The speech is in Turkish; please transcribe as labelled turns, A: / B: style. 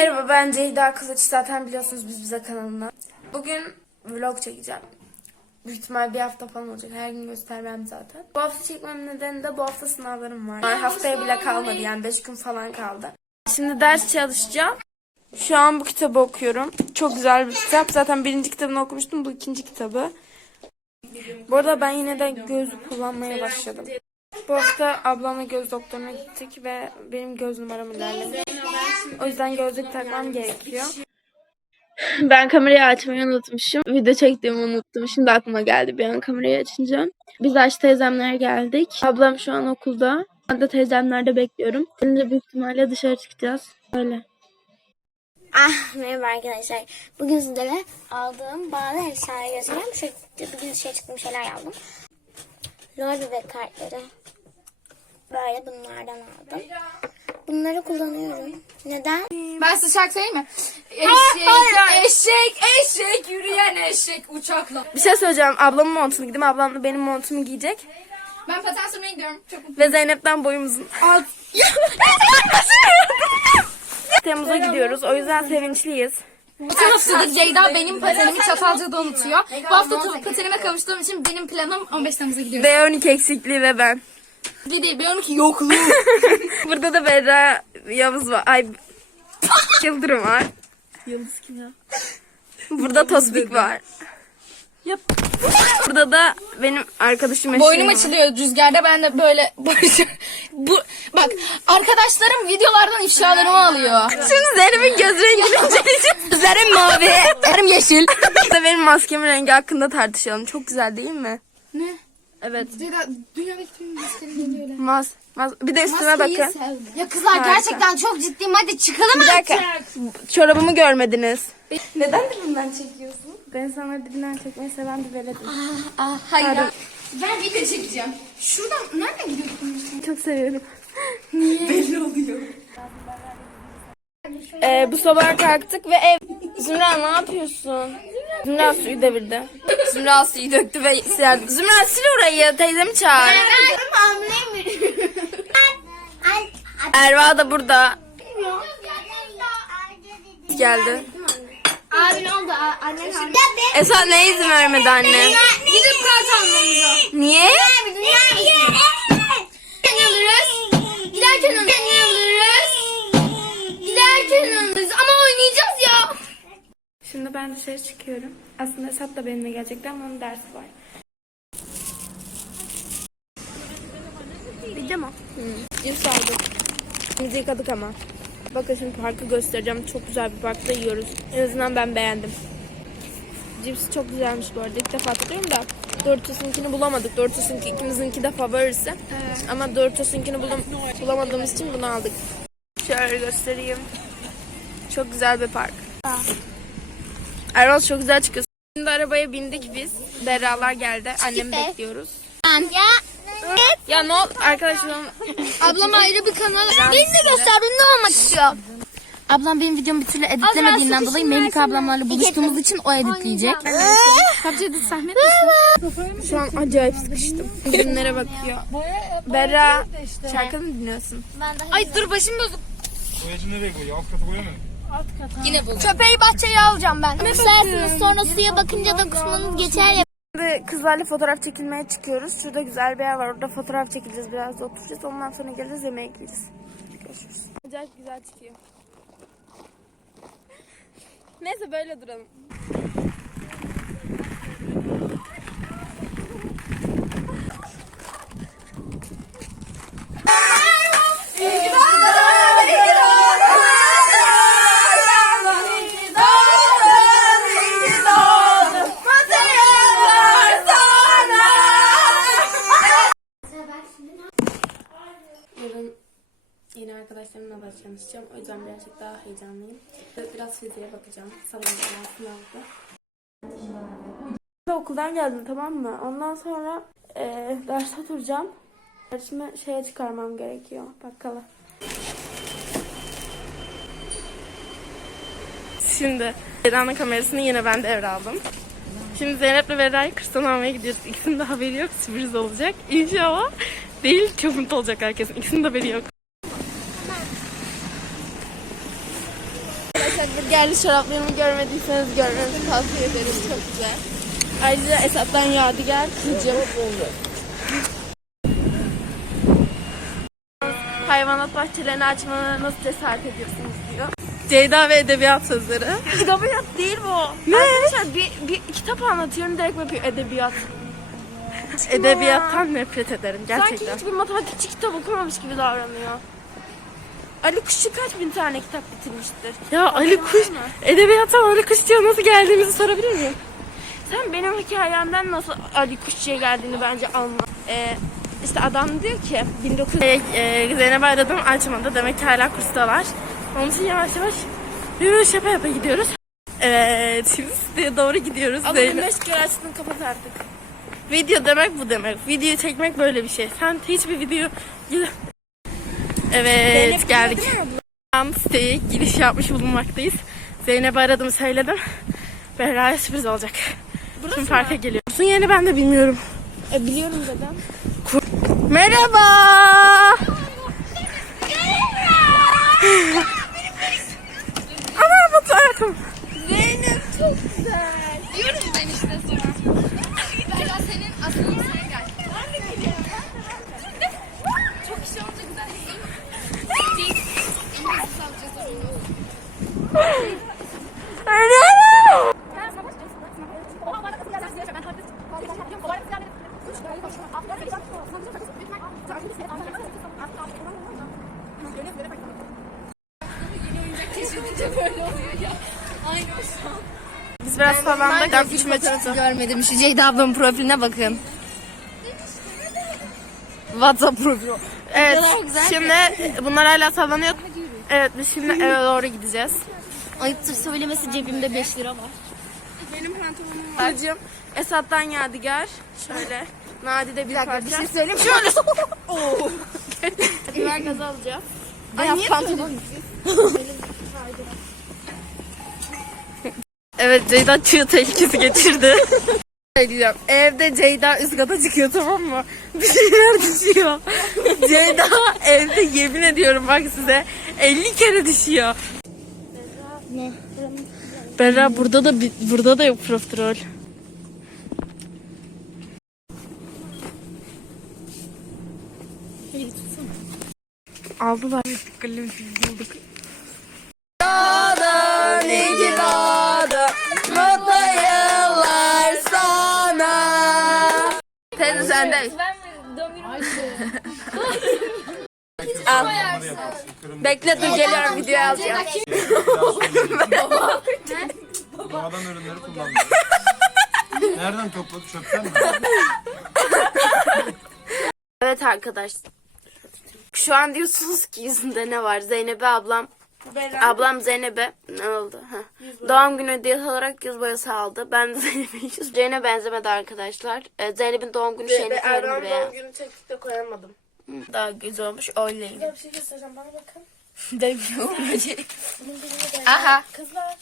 A: Merhaba ben Ceyda Kılıç zaten biliyorsunuz biz bize kanalına. Bugün vlog çekeceğim. Büyük ihtimal bir hafta falan olacak. Her gün göstermem zaten. Bu hafta çekmem nedeni de bu hafta sınavlarım var. Haftaya bile kalmadı yani 5 gün falan kaldı. Şimdi ders çalışacağım. Şu an bu kitabı okuyorum. Çok güzel bir kitap. Zaten birinci kitabını okumuştum. Bu ikinci kitabı. Bu arada ben yine de gözlük kullanmaya başladım. Bu hafta ablamla göz doktoruna gittik ve benim göz numaram ilerledi. O yüzden gözlük takmam gerekiyor. Ben kamerayı açmayı unutmuşum. Video çektiğimi unuttum. Şimdi aklıma geldi bir an kamerayı açınca. Biz Ayşe teyzemlere geldik. Ablam şu an okulda. Ben de teyzemlerde bekliyorum. Şimdi büyük ihtimalle dışarı çıkacağız. Öyle.
B: Ah merhaba arkadaşlar. Bugün sizlere aldığım bazı eşyaları göstereceğim. Şu, bugün dışarı çıktığım şeyler aldım. Lol bebek kartları. Böyle bunlardan aldım. Bunları kullanıyorum. Neden?
C: Ben size şarkı söyleyeyim mi? Eşek, eşek, eşek, yürüyen eşek uçakla.
A: Bir şey söyleyeceğim. Ablamın montunu gideyim. Ablam da benim montumu giyecek.
C: Ben paten sürmeye gidiyorum. Çok mutluyum.
A: Ve Zeynep'ten boyumuzun. Temmuz'a gidiyoruz. O yüzden sevinçliyiz.
C: Bütün haftadır Ceyda benim patenimi Çatalca'da unutuyor. Bu hafta ta- patenime kavuştuğum için benim planım 15 Temmuz'a gidiyoruz.
A: B12 eksikliği ve ben.
C: Bir değil, B12 yokluğu.
A: Burada da Berra Yavuz var. Ay Yıldırım var. Yıldız kim ya? Burada Tosbik var. Yap. Burada da benim arkadaşım Eşim
C: Boynum
A: var.
C: açılıyor rüzgarda ben de böyle bu bak arkadaşlarım videolardan ifşalarımı alıyor.
A: Şimdi Zeynep'in göz rengini
C: Gözlerim mavi, gözlerim yeşil.
A: da benim maskemin rengi hakkında tartışalım. Çok güzel değil mi? Evet.
C: Dünyadaki tüm maskeleri geliyor öyle.
A: Mas, mas. Bir de üstüne bakın.
B: Ya kızlar gerçekten çok ciddiyim. Hadi çıkalım
A: Bir dakika. Çorabımı görmediniz. Neden dibinden çekiyorsun? Ben sana dibinden çekmeyi seven bir veledim.
C: Ah, hayır ya. Ben video çekeceğim. Şuradan nereden gidiyorsun?
A: Çok seviyorum. Ee, bu sabah kalktık ve ev... Zümra ne yapıyorsun? Zümra suyu devirdi. Zümra suyu döktü ve serdi. Zümra sil orayı. Teyzemi çağır. Erva da burada. Geldi.
B: Abi ne oldu? Annen hamile.
A: Esat ne izin vermedi anne?
B: Gidip kart almamıza.
A: Niye?
B: Giderken alırız. Giderken alırız. Giderken alırız. Ama oynayacağız ya.
A: Şimdi ben dışarı çıkıyorum. Aslında Esat da benimle gelecekti ama onun dersi var. Mu? Hı. Cips aldık. Biz yıkadık ama. Bakın şimdi parkı göstereceğim. Çok güzel bir parkta yiyoruz. En azından ben beğendim. Cips çok güzelmiş bu arada. İlk defa tadıyorum da Doritos'unkini bulamadık. Doritos'unki ikimizinki de favorisi. Ama Doritos'unkini bulam bulamadığımız için bunu aldık. Şöyle göstereyim. Çok güzel bir park. Erol çok güzel çıkıyor. Şimdi arabaya bindik biz. Berralar geldi. Annemi bekliyoruz.
B: Ya.
A: Ya ne ol arkadaşlar
B: Ablam ayrı bir kanal. Beni de göster. Ben ne olmak istiyor?
C: Ablam benim videomu bir türlü editlemediğinden dolayı Melika ablamlarla buluştuğumuz için o editleyecek. Kapçı edit Sahmet
A: şu an acayip sıkıştım. Ürünlere bakıyor. Berra şarkı mı dinliyorsun?
C: Ay dur başım bozuk.
D: Boyacı nereye koyuyor? Alt katı boya mı?
C: Yine bozuk.
B: Köpeği bahçeye alacağım ben. Kusarsınız sonra suya bakınca da kusmanız geçer ya.
A: Şimdi kızlarla fotoğraf çekilmeye çıkıyoruz. Şurada güzel bir yer var. Orada fotoğraf çekileceğiz. Biraz da oturacağız. Ondan sonra geliriz yemeğe gideriz. Görüşürüz. Acayip güzel çıkıyor. Neyse böyle duralım. Tanışacağım. O yüzden birazcık daha heyecanlıyım. Biraz fiziğe bakacağım. Sabah sınavda. Okuldan geldim tamam mı? Ondan sonra e, ders oturacağım. Dersimi şeye çıkarmam gerekiyor. Bakkala. Şimdi Zehra'nın kamerasını yine ben devraldım. Şimdi Zeynep'le Verra'yı kırstan almaya gidiyoruz. İkisinin de haberi yok. Sürpriz olacak. İnşallah değil çok mutlu olacak herkesin. İkisinin de haberi yok. Burgerli şaraplarımı görmediyseniz görmenizi tavsiye ederim. Çok güzel. Ayrıca Esat'tan Yadigar kızcım. Hayvanat bahçelerini açmana nasıl cesaret ediyorsunuz diyor. Ceyda ve Edebiyat sözleri. Edebiyat değil bu. Ne? Arkadaşlar bir, bir kitap anlatıyorum direkt yapıyor edebiyat. Edebiyattan nefret ederim gerçekten. Sanki hiçbir matematikçi kitap okumamış gibi davranıyor. Ali Kuşçu kaç bin tane kitap bitirmiştir? Ya Ali Kuş, edebiyattan Ali Kuşçu'ya nasıl geldiğimizi sorabilir miyim? Sen benim hikayemden nasıl Ali Kuşçu'ya geldiğini bence anla. Ee, işte adam diyor ki 1900 ee, e, Zeynep'i aradım açmadı. Demek ki hala kurstalar. Onun için yavaş yavaş yürüyüş yapa yapa gidiyoruz. Evet şimdi doğru gidiyoruz. Ama Zeynep. kere açtın kapat artık. Video demek bu demek. Video çekmek böyle bir şey. Sen hiçbir video... Evet geldik. Tam siteye giriş yapmış bulunmaktayız. Zeynep'i aradım söyledim. Berra'ya sürpriz olacak. Şimdi farka geliyor. Bursun yerini ben de bilmiyorum. E, biliyorum zaten. Merhaba. Ana Batu ayakkabı.
C: Zeynep çok güzel. Diyorum ben işte sana. Bella senin aslında sen gel. Ben de geliyorum. Çok işe olunca güzel değil mi? Değil. En iyisi salacağız onu.
A: Biz biraz sallandık. Ben içime çıktı.
C: Görmedim. Şu Ceyda ablamın profiline bakın.
A: WhatsApp profili. Evet. Şimdi bunlar hala sallanıyor. Evet biz şimdi eve doğru gideceğiz.
C: Ayıptır söylemesi cebimde 5 lira var.
A: Acım Esat'tan Yadigar. Şöyle. Nadide bir, parça.
C: Bir şey söyleyeyim mi? Şöyle.
A: Biber gazı alacağız.
C: Beyaz pantolon.
A: Evet Ceyda çığ tehlikesi geçirdi. Şey diyeceğim. Evde Ceyda kata çıkıyor tamam mı? Bir şeyler düşüyor. Ceyda evde yemin ediyorum bak size 50 kere düşüyor. Ne? Berra burada da bi- burada da yok profiterol. Aldılar. bulduk. Mutlu yıllar sana. Teyze sendeyiz. Al. Bekle dur geliyorum videoya alacağım.
D: Doğadan ürünleri kullandı. Nereden topladı çöpten mi?
A: Evet arkadaşlar. Şu an diyorsunuz ki yüzünde ne var? Zeynep'e ablam Ablam Zeynep'e ne oldu? Ha. Doğum günü hediyesi olarak yüz boyası aldı. Ben de Zeynep'e yüz Zeynep'e benzemedi arkadaşlar. Ee, Zeynep'in doğum günü şeyini koyarım buraya. doğum günü çektik de koyamadım. Daha güzel olmuş. Öyleyim.
B: Bir şey göstereceğim bana bakın.
A: Demiyorum.
C: Aha.
B: Kızlar